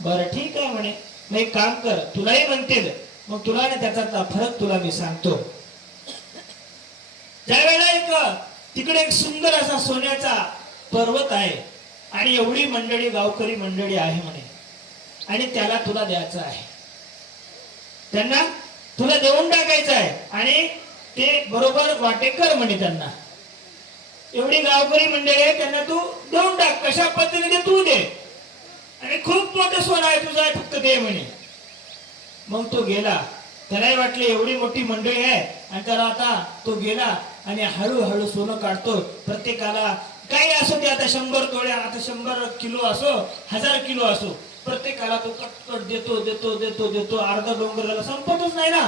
बरं ठीक आहे म्हणे. मग एक काम कर तुलाही म्हणतील. मग तुला ना त्याचा फरक तुला मी सांगतो. त्यावेळेला एक तिकडे एक सुंदर असा सोन्याचा पर्वत आहे. आणि एवढी मंडळी गावकरी मंडळी आहे म्हणे. आणि त्याला तुला द्यायचं आहे. त्यांना तुला देऊन टाकायचं आहे. आणि ते बरोबर वाटेकर म्हणे त्यांना. एवढी गावकरी मंडळी आहे त्यांना तू देऊन टाक. कशा पद्धतीने तू दे. आणि खूप मोठं सोनं आहे तुझं आहे फक्त दे म्हणे. मग तो गेला. त्यालाही वाटले एवढी मोठी मंडळी आहे आणि त्याला आता तो गेला आणि हळूहळू सोनं काढतो. प्रत्येकाला काही असो ते आता शंभर तोड्या आता शंभर किलो असो हजार किलो असो प्रत्येकाला तो कटकट देतो देतो देतो देतो. अर्धा डोंगर झाला संपतच नाही ना.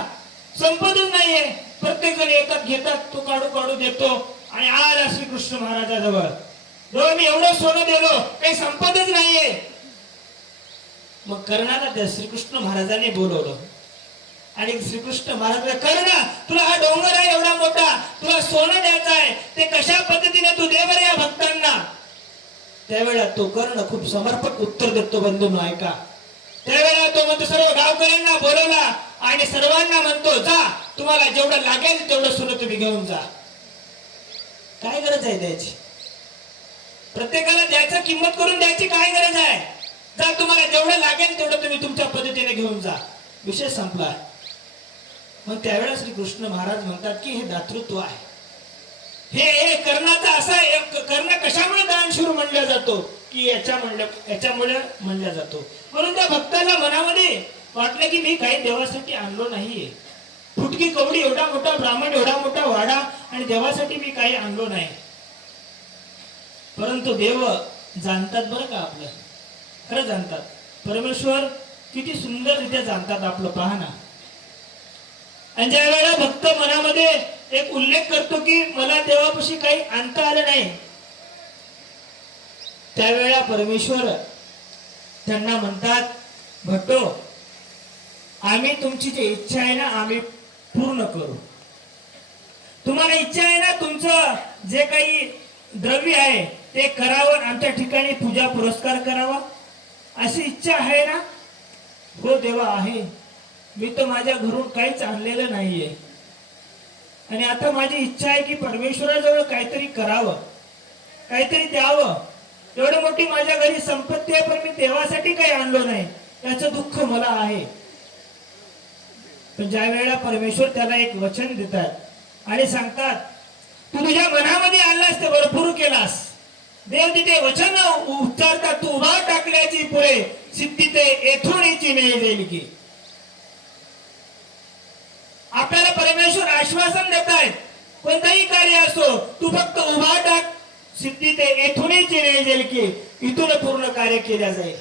संपतच नाहीये. प्रत्येक जण येतात घेतात तो काढू काढू देतो. आणि आला श्रीकृष्ण महाराजाजवळ. मी एवढं सोनं दिलो काही संपतच नाहीये. मग कर्णाला त्या श्रीकृष्ण महाराजांनी बोलवलं. आणि श्रीकृष्ण महाराज कर्ण तुला हा डोंगर आहे एवढा मोठा. तुला सोनं द्यायचं आहे. ते कशा पद्धतीने तू दे या भक्तांना? त्यावेळेला तो कर्ण खूप समर्पक उत्तर देतो बंधून ऐका. त्यावेळेला तो म्हणतो सर्व गावकऱ्यांना बोलवला आणि सर्वांना म्हणतो जा तुम्हाला जेवढं लागेल तेवढं सोनं तुम्ही घेऊन जा. काय गरज आहे द्यायची? प्रत्येकाला द्यायचं किंमत करून द्यायची काय गरज आहे? जा तुम्हाला जेवढं लागेल तेवढं तुम्ही तुमच्या पद्धतीने घेऊन जा. विषय संपला मग त्यावेळेला श्री कृष्ण महाराज म्हणतात की हे दातृत्व आहे. हे हे कर्णाचा असा कर्ण कशामुळे दानशूर म्हणला जातो? की याच्या म्हणल्या याच्यामुळे म्हणला जातो. म्हणून त्या भक्ताला मनामध्ये वाटलं की मी काही देवासाठी आणलो नाहीये. फुटकी कवडी एवढा मोठा ब्राह्मण एवढा मोठा वाडा आणि देवासाठी मी काही आणलो नाही. परंतु देव जाणतात बरं का आपलं. खरं जाणतात. परमेश्वर किती सुंदररित्या जाणतात आपलं पहा ना आणि ज्या वेळेला भक्त मनामध्ये एक उल्लेख करतो की मला देवापाशी काही आणता आलं नाही त्यावेळेला परमेश्वर त्यांना म्हणतात भट्टो आम्ही तुमची जी इच्छा आहे ना आम्ही पूर्ण करू. तुम्हाला इच्छा आहे ना तुमचं जे काही द्रव्य आहे ते करावं आमच्या ठिकाणी पूजा पुरस्कार करावा. अशी इच्छा आहे ना? हो देवा आहे. मी तर माझ्या घरून काहीच आणलेलं नाहीये. आणि आता माझी इच्छा आहे की परमेश्वराजवळ काहीतरी करावं. काहीतरी द्यावं. एवढं मोठी माझ्या घरी संपत्ती आहे पण मी देवासाठी काही आणलो नाही. याचं दुःख मला आहे. पण ज्या वेळेला परमेश्वर त्याला एक वचन देतात आणि सांगतात तू तुझ्या मनामध्ये आणलास ते भरपूर केलास. देव तिथे वचन उच्चारता तू उभा टाकल्याची पुढे सिद्धी ते मेळ जाईल की. आपल्याला परमेश्वर आश्वासन देत आहेत कोणतंही कार्य असो तू फक्त उभा टाक सिद्धी ते येथूनच येईल जाईल की इथून पूर्ण कार्य केल्या जाईल.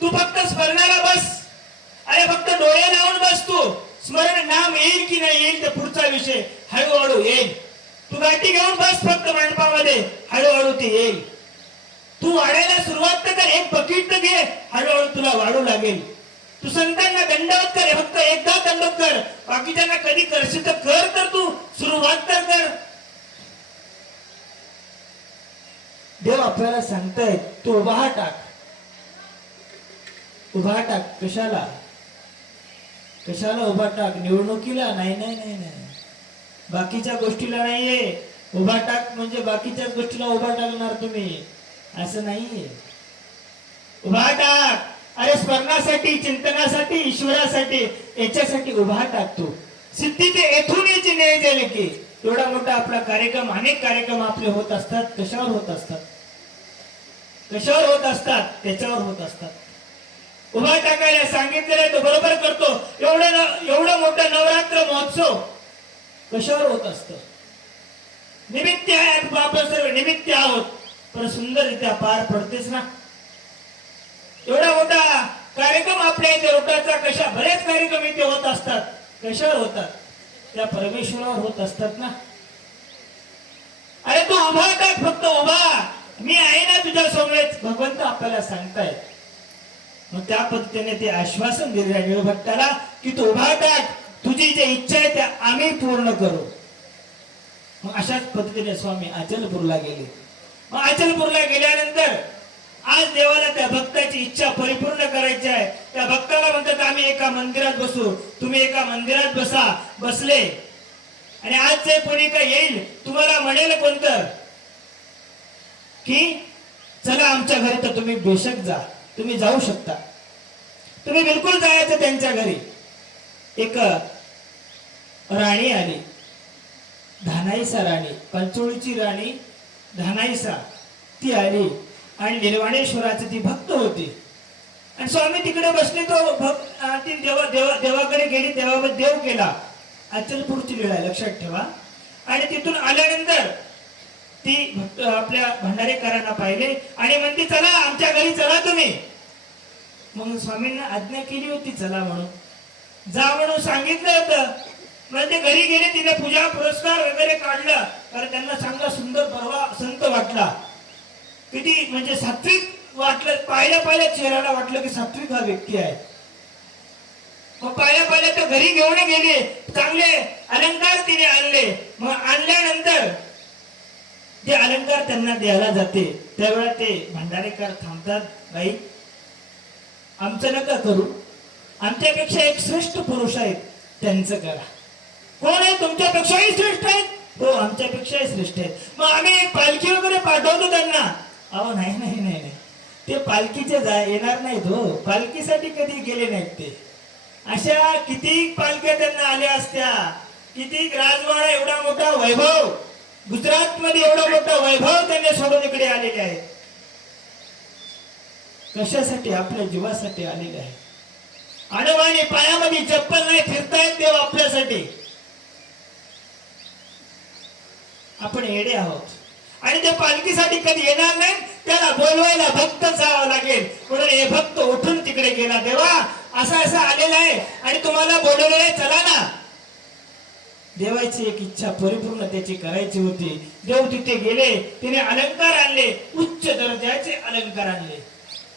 तू फक्त स्मरणाला बस अरे फक्त डोळे लावून बस तू स्मरण नाम येईल की नाही येईल तर पुढचा विषय हळूहळू येईल. तू गाठी घेऊन बस फक्त मंडपामध्ये. हळूहळू ते येईल. तू वाढायला सुरुवात तर कर एक बकेट तर घे. हळूहळू तुला वाढू लागेल. तू संतांना दंडवत कर फक्त एकदा दंडवत कर. बाकीच्यांना कधी करशील तर कर तर तू. सुरुवात तर कर. देव आपल्याला सांगताय तू उभा टाक. उभा टाक. कशाला? कशाला उभा टाक? निवडणुकीला? नाही नाही नाही नाही. बाकीच्या गोष्टीला नाहीये. उभा टाक म्हणजे बाकीच्याच गोष्टीला उभा टाकणार तुम्ही. असं नाहीये. उभा टाक. अरे स्मरणासाठी चिंतनासाठी ईश्वरासाठी याच्यासाठी उभा टाकतो सिद्धी ते येथून याची न्याय झाले की एवढा मोठा आपला कार्यक्रम अनेक कार्यक्रम आपले होत असतात. कशावर होत असतात? कशावर होत असतात? त्याच्यावर होत असतात. उभा टाकायला सांगितलेलं तो बरोबर करतो. एवढं एवढं मोठं नवरात्र महोत्सव कशावर होत असत? निमित्त आहे आपण सर्व निमित्त आहोत. पण सुंदररित्या पार पडतेच ना. एवढा मोठा कार्यक्रम आपल्या इथे लोकांचा कशा बरेच कार्यक्रम इथे होत असतात. कशावर होतात? त्या परमेश्वरावर होत असतात ना. अरे तू उभा काय फक्त उभा? मी आहे ना तुझ्या समोर भगवंत आपल्याला सांगतायत. मग त्या पद्धतीने ते आश्वासन दिले निळभट्टाला की तू उभा टाक तुझी ज्या इच्छा आहे त्या आम्ही पूर्ण करू. मग अशाच पद्धतीने स्वामी अचलपूरला गेले. मग अचलपूरला गेल्यानंतर आज देवाला त्या भक्ताची इच्छा परिपूर्ण करायची आहे. त्या भक्ताला म्हणतात आम्ही एका मंदिरात बसू. तुम्ही एका मंदिरात बसा. बसले. आणि आज जे कोणी काय येईल तुम्हाला म्हणेल कोणतं? की चला आमच्या घरी तर तुम्ही बेशक जा. तुम्ही जाऊ शकता. तुम्ही बिलकुल जायचं त्यांच्या घरी. एक राणी आली. धानाईसा राणी पंचोळीची राणी धानाईसा ती आली आणि निर्वाणेश्वराची ती भक्त होती. आणि स्वामी तिकडे बसले तो भक्त ती देवा देवा देवाकडे गेली देवामध्ये देव केला. अचलपूरची वेळ आहे, लक्षात ठेवा. आणि तिथून आल्यानंतर ती आपल्या भंडारेकरांना पाहिले आणि म्हणते चला आमच्या घरी चला तुम्ही. मग स्वामींना आज्ञा केली होती चला म्हणून. जा म्हणून सांगितलं होतं. मग ते घरी गेले तिने पूजा पुरस्कार वगैरे काढला. कारण त्यांना चांगला सुंदर परवा संत वाटला. किती म्हणजे सात्विक वाटलं. पाहिल्या पाहिल्या चेहऱ्याला वाटलं की सात्विक हा व्यक्ती आहे. मग पाहिल्या पाहिल्या तर घरी घेऊन गेले. चांगले अलंकार तिने आणले. मग आणल्यानंतर जे अलंकार त्यांना द्यायला जाते. त्यावेळेला ते भंडारेकर थांबतात. बाई आमचं नका करू. आमच्यापेक्षा एक श्रेष्ठ पुरुष आहेत त्यांचं करा. कोण आहे तुमच्यापेक्षाही श्रेष्ठ आहेत? हो आमच्यापेक्षाही श्रेष्ठ आहेत. मग आम्ही पालखी वगैरे पाठवतो त्यांना. अहो नाही नाही नाही नाही. ते पालखीचे जा येणार नाहीत हो. पालखीसाठी कधी गेले नाहीत ते. अशा किती पालख्या त्यांना आल्या असत्या. किती राजवाडा एवढा मोठा वैभव. गुजरात मध्ये एवढा मोठा वैभव त्यांनी सोडून इकडे आलेले आहेत. कशासाठी? आपल्या जीवासाठी आलेले आहे अडवाणी पायामध्ये चप्पल नाही फिरतायत देव आपल्यासाठी. आपण येडे आहोत. आणि त्या पालखीसाठी कधी येणार नाही त्याला बोलवायला भक्त जावं लागेल. म्हणून हे भक्त उठून तिकडे गेला देवा असा असा आलेला आहे आणि तुम्हाला बोलवलेलं आहे चला ना. देवाची एक इच्छा परिपूर्ण त्याची करायची होती. देव तिथे गेले तिने अलंकार आणले उच्च दर्जाचे अलंकार आणले.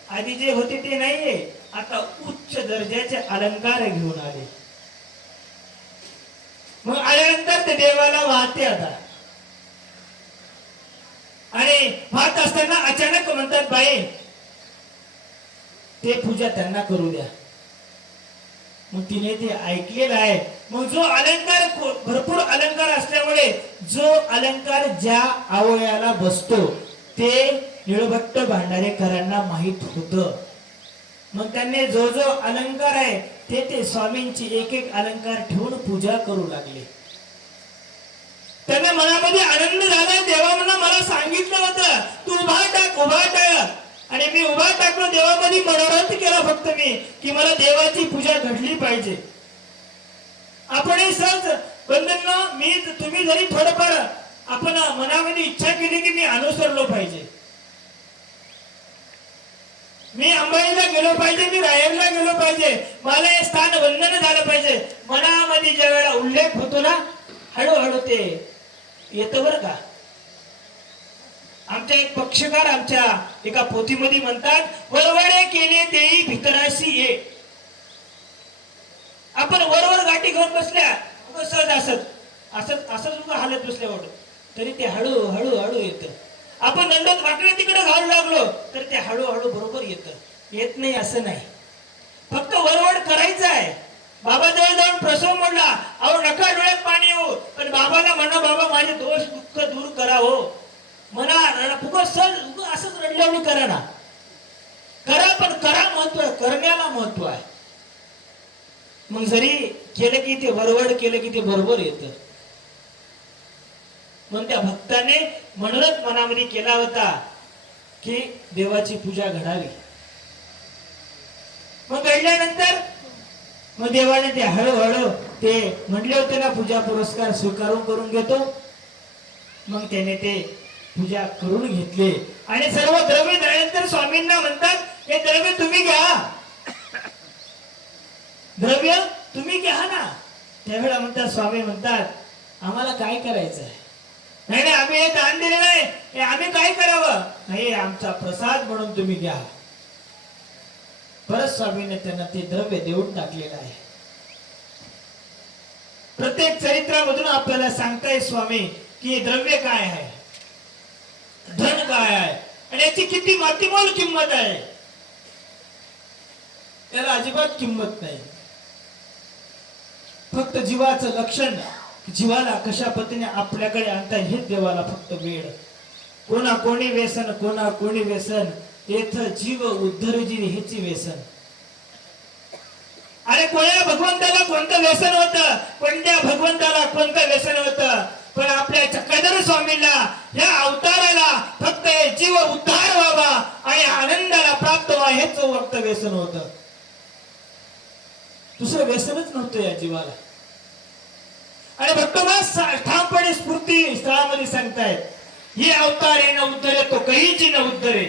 आधी जे होते ते नाहीये. आता उच्च दर्जाचे अलंकार घेऊन आले. मग आल्यानंतर ते देवाला वाहते आता. आणि वाहत असताना अचानक म्हणतात बाई ते पूजा त्यांना करू द्या. मग तिने ते ऐकलेलं आहे. मग जो अलंकार भरपूर अलंकार असल्यामुळे जो अलंकार ज्या आवयाला बसतो ते निळभट्ट भांडारेकरांना माहीत होतं. मग त्यांनी जो जो अलंकार आहे ते ते स्वामींची एक एक अलंकार ठेवून पूजा करू लागले. त्यांना मनामध्ये आनंद झाला देवा म्हणा मला सांगितलं होतं तू उभा टाक उभा टाक. आणि मी उभा टाकलो देवामध्ये मनोरथ केला फक्त मी की मला देवाची पूजा घडली पाहिजे. आपण हे सहज बंधन मी तुम्ही जरी थोडंफार आपण मनामध्ये इच्छा केली की मी अनुसरलो पाहिजे. मी अंबाईला गेलो पाहिजे मी रायरला गेलो पाहिजे. मला हे स्थान वंदन झालं पाहिजे. मनामध्ये ज्या वेळेला उल्लेख होतो ना हळूहळू ते येतं बरं का. आमच्या एक पक्षकार आमच्या एका पोथीमध्ये म्हणतात वरवडे केले तेही भितराशी ये आपण वरवर गाठी घेऊन बसल्या सहज असत. असत असंच हालत बसल्यावर. तरी ते हळू हळू हळू येतं. आपण दंडत वाकडे तिकडे घालू हळूहळू बरोबर येतं. येत नाही असं नाही. फक्त वरवड करायचं आहे. बाबा जवळ जाऊन प्रसव म्हणला अहो नका डोळ्यात पाणी येऊ. पण बाबाला म्हणा बाबा माझे दोष दुःख दूर करा हो. म्हणा फुकट सहज असंच रडल्यावणी करा ना. करा पण करा महत्त्व आहे. करण्याला महत्त्व आहे. मग जरी केलं की ते वरवड केलं की ते बरोबर येतं. मग त्या भक्ताने म्हणत मनामध्ये केला होता. की देवाची पूजा घडावी. मग घडल्यानंतर मग देवाने ते हळूहळू ते म्हटले होते ना पूजा पुरस्कार स्वीकारून करून घेतो. मग त्याने ते पूजा करून घेतले. आणि सर्व द्रव्य झाल्यानंतर स्वामींना म्हणतात हे द्रव्य तुम्ही घ्या. द्रव्य तुम्ही घ्या ना. त्यावेळेला म्हणतात स्वामी म्हणतात आम्हाला काय करायचं आहे नाही नाही आम्ही हे दान दिले नाही आम्ही काय करावं? नाही आमचा प्रसाद म्हणून तुम्ही घ्या. परत स्वामीने त्यांना ते द्रव्य देऊन टाकलेलं आहे. प्रत्येक चरित्रामधून आपल्याला सांगताय स्वामी की द्रव्य काय आहे? धन काय आहे? आणि याची किती मातीमोल किंमत आहे? त्याला अजिबात किंमत नाही. फक्त जीवाचं लक्षण जीवाला कशा पद्धतीने आपल्याकडे आणता हे देवाला फक्त वेळ. कोणा कोणी व्यसन कोणा कोणी व्यसन येथ जीव उद्धरजी हेची व्यसन. अरे कोणा भगवंताला कोणतं व्यसन होत? कोणत्या भगवंताला कोणतं व्यसन होतं? पण आपल्या चक्रधर स्वामींना या अवताराला फक्त हे जीव उद्धार व्हावा आणि आनंदाला प्राप्त व्हावा हेच फक्त व्यसन होत. दुसरं व्यसनच नव्हतं या जीवाला. आणि भक्तोबा ठामपणे स्फूर्ती स्थळामध्ये सांगतायत. हे अवतार न उद्धरे तो कहीची न उद्धरे